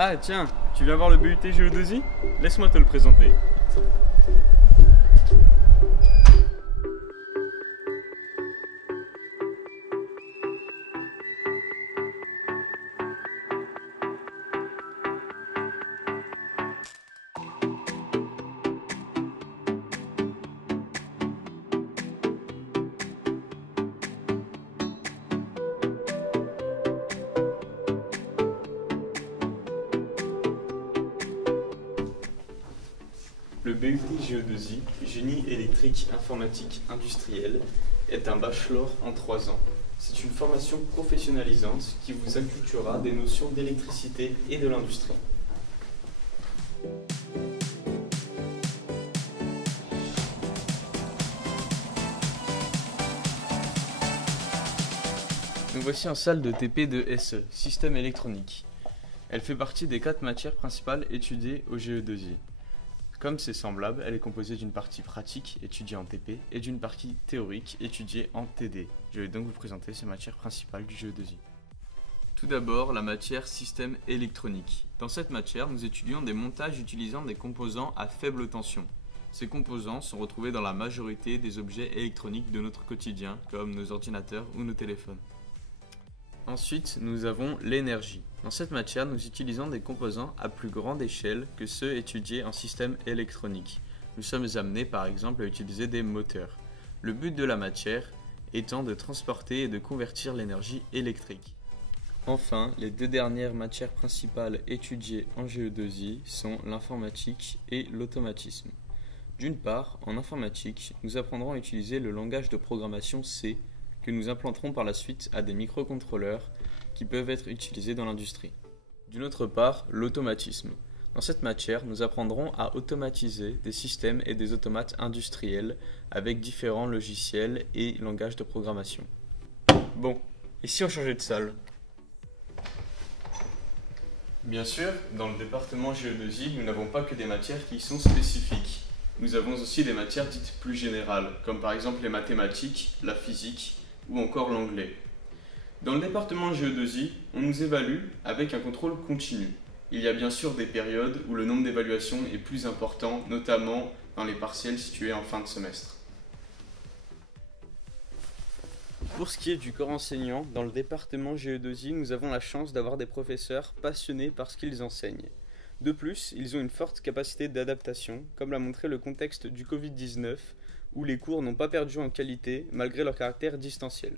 Ah tiens, tu viens voir le BUT Géodésie? Laisse-moi te le présenter. Le BUT Géodésie, Génie électrique informatique industriel, est un bachelor en 3 ans. C'est une formation professionnalisante qui vous inculquera des notions d'électricité et de l'industrie. Nous voici en salle de TP de SE, système électronique. Elle fait partie des 4 matières principales étudiées au GE2I. Comme c'est semblable, elle est composée d'une partie pratique étudiée en TP et d'une partie théorique étudiée en TD. Je vais donc vous présenter ces matières principales du GE2I. Tout d'abord, la matière système électronique. Dans cette matière, nous étudions des montages utilisant des composants à faible tension. Ces composants sont retrouvés dans la majorité des objets électroniques de notre quotidien, comme nos ordinateurs ou nos téléphones. Ensuite, nous avons l'énergie. Dans cette matière, nous utilisons des composants à plus grande échelle que ceux étudiés en système électronique. Nous sommes amenés par exemple à utiliser des moteurs. Le but de la matière étant de transporter et de convertir l'énergie électrique. Enfin, les 2 dernières matières principales étudiées en GE2I sont l'informatique et l'automatisme. D'une part, en informatique, nous apprendrons à utiliser le langage de programmation C, que nous implanterons par la suite à des microcontrôleurs qui peuvent être utilisés dans l'industrie. D'une autre part, l'automatisme. Dans cette matière, nous apprendrons à automatiser des systèmes et des automates industriels avec différents logiciels et langages de programmation. Bon, et si on changeait de salle? Bien sûr, dans le département GE2I, nous n'avons pas que des matières qui y sont spécifiques. Nous avons aussi des matières dites plus générales, comme par exemple les mathématiques, la physique, ou encore l'anglais. Dans le département GE2I, on nous évalue avec un contrôle continu. Il y a bien sûr des périodes où le nombre d'évaluations est plus important, notamment dans les partiels situés en fin de semestre. Pour ce qui est du corps enseignant, dans le département GE2I, nous avons la chance d'avoir des professeurs passionnés par ce qu'ils enseignent. De plus, ils ont une forte capacité d'adaptation, comme l'a montré le contexte du Covid-19, où les cours n'ont pas perdu en qualité malgré leur caractère distanciel.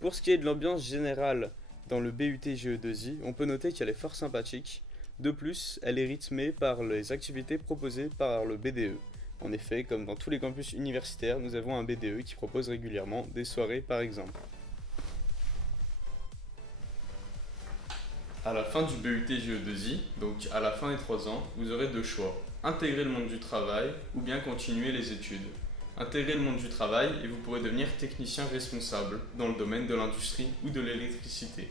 Pour ce qui est de l'ambiance générale dans le BUT GE2I, on peut noter qu'elle est fort sympathique. De plus, elle est rythmée par les activités proposées par le BDE. En effet, comme dans tous les campus universitaires, nous avons un BDE qui propose régulièrement des soirées par exemple. À la fin du BUT GE2I, donc à la fin des 3 ans, vous aurez 2 choix. Intégrer le monde du travail ou bien continuer les études. Intégrez le monde du travail et vous pourrez devenir technicien responsable dans le domaine de l'industrie ou de l'électricité.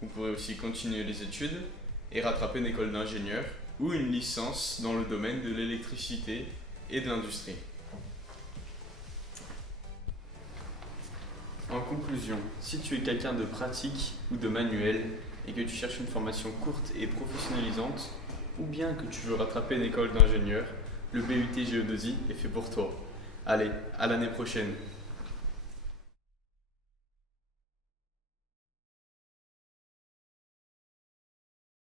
Vous pourrez aussi continuer les études et rattraper une école d'ingénieur ou une licence dans le domaine de l'électricité et de l'industrie. En conclusion, si tu es quelqu'un de pratique ou de manuel et que tu cherches une formation courte et professionnalisante, ou bien que tu veux rattraper une école d'ingénieur, le BUT GE2I est fait pour toi. Allez, à l'année prochaine.